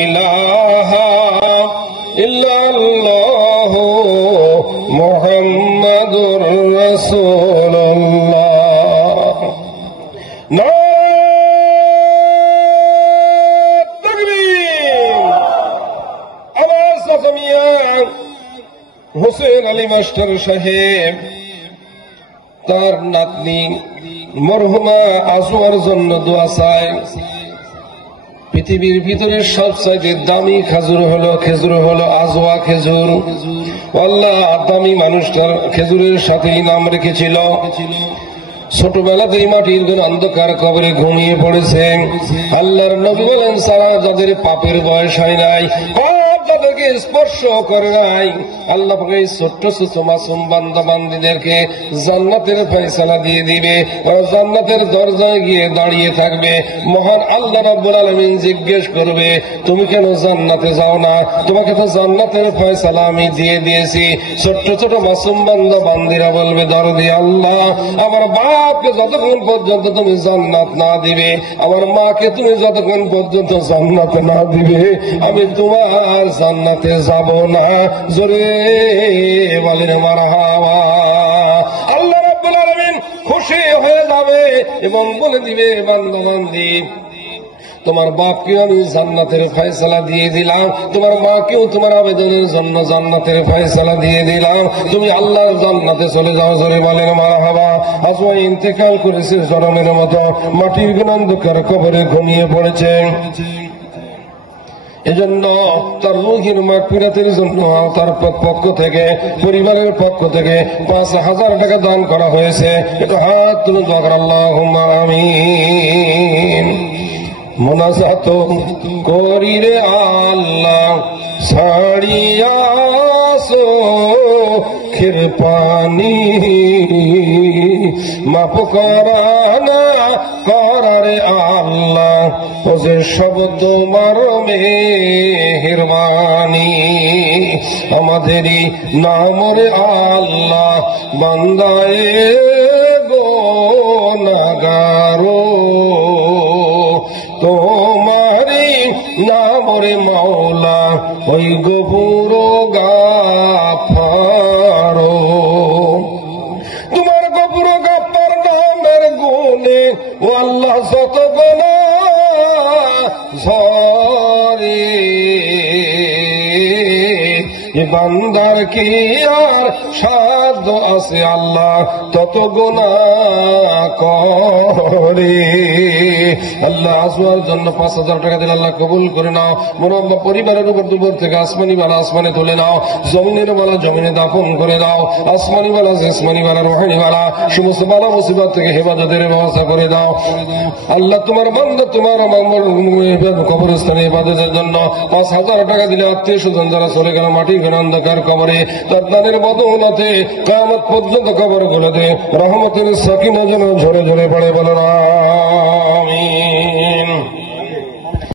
ইলাহা ইল্লাল্লাহ মুহাম্মাদুর রাসূলুল্লাহ। হোসেন আলী মাস্টার সাহেব তার নাতনি মরহুমা আজওয়ার জন্য দোয়া চায়। পৃথিবীর ভিতরে সবচাইতে দামি খেজুর হলো আজওয়া খেজুর। আল্লাহ দামি মানুষটার খেজুরের সাথেই নাম রেখেছিল। ছোটবেলাতেই মাটির ঘর অন্ধকার কবরে ঘুমিয়ে পড়েছে। আল্লাহর নবী বলেন, সারা যাদের পাপের বয়স হয় নাই, যাদেরকে স্পর্শ করে নাই, আল্লাহ পাক এই ছোট্ট ছোট মাসুম বান্দা বান্দীদেরকে জান্নাতের ফয়সালা দিয়ে দিবে। ওরা জান্নাতের দরজায় গিয়ে দাঁড়িয়ে থাকবে। মহান আল্লাহ রাব্বুল আলামিন জিজ্ঞেস করবে, তুমি কেন জান্নাতে যাও না? তোমাকে তো জান্নাতের ফয়সালা আমি দিয়ে দিয়েছি। ছোট্ট ছোট মাসুম বান্দা বান্দীরা বলবে, দরদি আল্লাহ, আমার বাপকে যতক্ষণ পর্যন্ত তুমি জান্নাত না দিবে, আমার মাকে তুমি যতক্ষণ পর্যন্ত জান্নাতে না দিবে, আমি তোমার জান্নাতে যাব না। জোরে বলেন মারহাবা। আল্লাহ রাব্বুল আলামিন খুশি হয়ে যাবে এবং বলে দিবে, বান্দা বান্দী, তোমার বাপকেও আমি জান্নাতের ফয়সালা দিয়ে দিলাম, তোমার মাকেও তোমার আবেদনের জন্য জান্নাতের ফয়সালা দিয়ে দিলাম, তুমি আল্লাহর জান্নাতে চলে যাও। জোরে বলেন মারহাবা। আজওয়া ইন্তেকাল করেছে জনমের মতো, মাটির অন্ধকার কবরে ঘুমিয়ে পড়েছে। এজন্য তার রুহের মাগফিরাতের জন্য তার পক্ষ থেকে, পরিবারের পক্ষ থেকে ৫,০০০ টাকা দান করা হয়েছে। একটু হাত তুলে দোয়া করেন, আল্লাহুম্মা আমিন। মোনাজাত করি রে আল্লাহ, ছাড়িয়া চোখের পানি, মাফ করানা করারে আল্লাহ, ও যে সব তোমার মেহেরবানি। আমাদেরই নামরে আল্লাহ, বান্দায়ে গুনাহগারো, তোমারি নামরে মাওলা, ওই গফুর গাফারো। তোমার গফুর গাফার নামের গুণে ও আল্লাহ যত গুনাহ ঝরে, বান্দার কি আর সাধ্য আছে আল্লাহ তত গুনাহ করে। আল্লাহ আজওয়ার জন্য ৫,০০০ টাকা দিলে আল্লাহ কবুল করে নাও। মোরাম্মা পরিবারের উপর দুপুর থেকে আসমানি বালা আসমানে তুলে নাও, জমিনের বালা জমিনে দাফন করে দাও, আসমানি বালা জিসমানি বালা রুহানি বালা সমস্ত বালা মুসিবত থেকে হেফাজতের ব্যবস্থা করে দাও। আল্লাহ তোমার বান্দা তোমার কবরস্থানে ইবাদতের জন্য ৫,০০০ টাকা দিলে আত্মীয় স্বজন যারা চলে গেল মাটি ঘন অন্ধকার কবরে, তার দানের বদৌলতে কিয়ামত পর্যন্ত কবরগুলোতে রহমতের সাকিনা যেন ঝরে ঝরে পড়ে, বলেন আমিন।